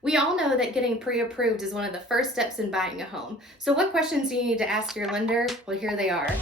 We all know that getting pre-approved is one of the first steps in buying a home. So what questions do you need to ask your lender? Well, here they are.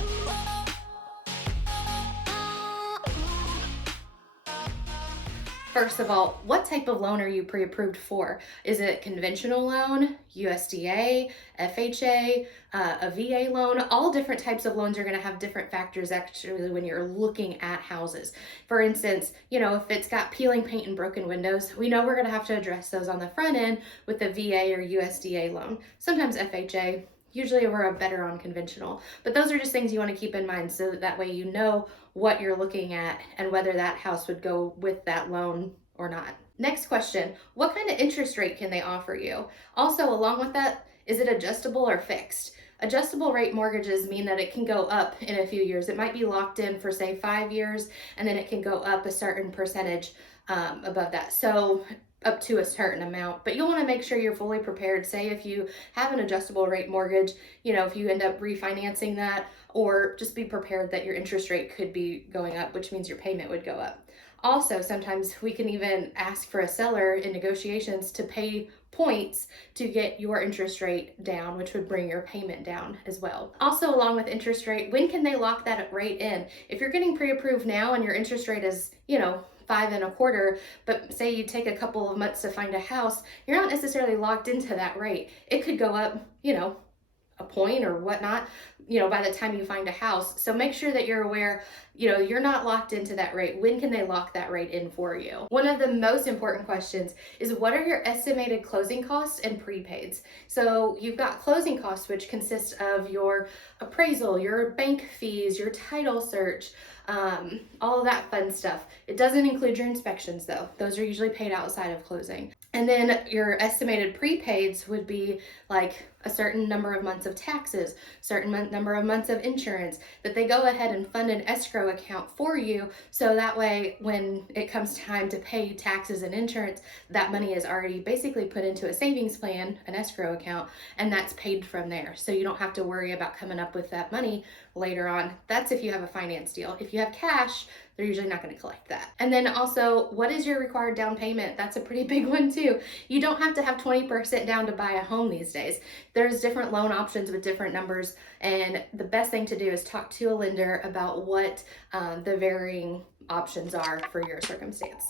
First of all, what type of loan are you pre-approved for? Is it conventional loan, USDA, FHA, a VA loan? All different types of loans are going to have different factors actually when you're looking at houses. For instance, if it's got peeling paint and broken windows, we know we're going to have to address those on the front end with a VA or USDA loan. Sometimes FHA. Usually we're better on conventional, but those are just things you want to keep in mind so that way you know what you're looking at and whether that house would go with that loan or not. Next question, what kind of interest rate can they offer you? Also, along with that, is it adjustable or fixed? Adjustable rate mortgages mean that it can go up in a few years. It might be locked in for say 5 years, and then it can go up a certain percentage above that. So up to a certain amount, but you'll want to make sure you're fully prepared. Say if you have an adjustable rate mortgage, if you end up refinancing that, or just be prepared that your interest rate could be going up, which means your payment would go up. Also, sometimes we can even ask for a seller in negotiations to pay points to get your interest rate down, which would bring your payment down as well. Also, along with interest rate, when can they lock that rate in? If you're getting pre-approved now and your interest rate is, 5.25, but say you take a couple of months to find a house, you're not necessarily locked into that rate. It could go up, a point or whatnot, by the time you find a house. So make sure that you're aware, you're not locked into that rate. When can they lock that rate in for you? One of the most important questions is what are your estimated closing costs and prepaids? So you've got closing costs, which consist of your appraisal, your bank fees, your title search, all of that fun stuff. It doesn't include your inspections though. Those are usually paid outside of closing. And then your estimated prepaids would be like a certain number of months of taxes, certain number of months of insurance, that they go ahead and fund an escrow account for you. So that way, when it comes time to pay taxes and insurance, that money is already basically put into a savings plan, an escrow account, and that's paid from there. So you don't have to worry about coming up with that money later on. That's if you have a finance deal. If you have cash, they're usually not going to collect that. And then also, what is your required down payment? That's a pretty big one too. You don't have to have 20% down to buy a home these days. There's different loan options with different numbers, and the best thing to do is talk to a lender about what the varying options are for your circumstance.